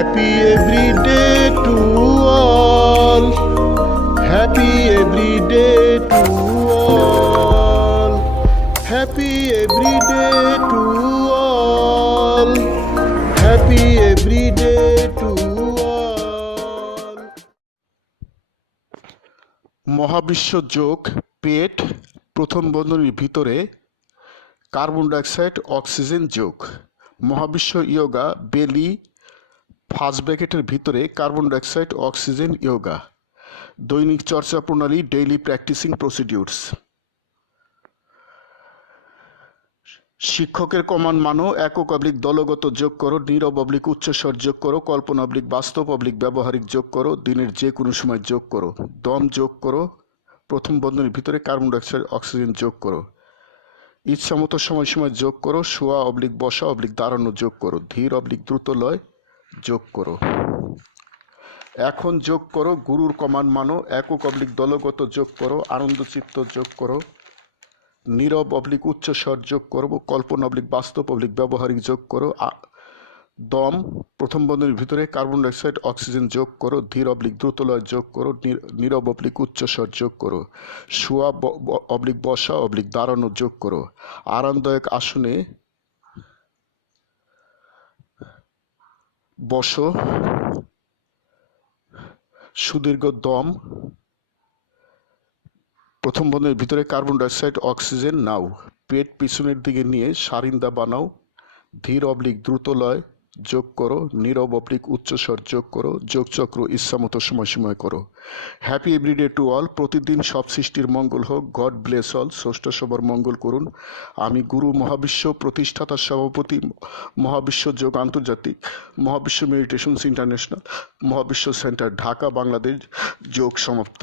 Happy every day to all. Happy every day to all. Happy every day to all. Happy every day to all. মহাবিশ্ব যোগ পেট প্রথম বন্ধনীর ভিতরে carbon dioxide oxygen যোগ মহাবিশ্ব yoga বেলি ফার্স্ট ব্র্যাকেটের ভিতরে কার্বন ডাইঅক্সাইড, অক্সিজেন, ইয়োগা। দৈনিক চর্চা প্রণালী, ডেইলি প্র্যাকটিসিং প্রসিডিউরস। শিক্ষকের কমান মানো একক অবলিক দলগত যোগ করো, নীরব অবলিক উচ্চস্বর যোগ করো, কল্পনা অবলিক বাস্তব অবলিক ব্যবহারিক যোগ করো, দিনের যে কোনো সময় যোগ করো। দম যোগ করো, প্রথম বন্ধনীর ভিতরে কার্বন ডাইঅক্সাইড, অক্সিজেন যোগ করো। ইচ্ছামতো সময় সময় যোগ করো, শোয়া অবলিক বসা অবলিক দাঁড়ানো যোগ করো। ধীর অবলিক দ্রুত লয়। যোগ করো। এখন যোগ করো, গুরুর কমান মানো, একক অবলিক দলগত যোগ করো, আনন্দচিত্ত যোগ করো, নীরব অবলিক উচ্চস্বর যোগ করব, কল্পনা অবলিক বাস্তব অবলিক ব্যবহারিক যোগ করো দম, প্রথম বন্ধনীর ভিতরে কার্বন ডাইঅক্সাইড, অক্সিজেন যোগ করো, ধীর অবলিক দ্রুতলয় যোগ করো নীরব অবলিক উচ্চস্বর যোগ করো শোয়া অবলিক বসা অবলিক দাঁড়ানো যোগ করো। আরামদায়ক আসনে বসো। সুদীর্ঘ দম। প্রথম বন্ধের ভিতরে কার্বন ডাইঅক্সাইড, অক্সিজেন, নাও। পেট পিছনের দিকে নিয়ে সারিন্দা বানাও। ধীর অবলিক দ্রুত লয়। যোগ করো, নীরব অবলিক উচ্চস্বর যোগ করো, যোগচক্র ইচ্ছামতো সময় করো। হ্যাপি এভরিডে টু অল প্রতিদিন সব সৃষ্টির মঙ্গল হোক। গড ব্লেস অল ষষ্ঠ সবার মঙ্গল করুন। আমি গুরু, মহাবিশ্ব, প্রতিষ্ঠাতা, সভাপতি, মহাবিশ্ব যোগ আন্তর্জাতিক, মহাবিশ্ব মেডিটেশনস ইন্টারন্যাশনাল, মহাবিশ্ব সেন্টার, ঢাকা, বাংলাদেশ যোগ সমাপ্ত।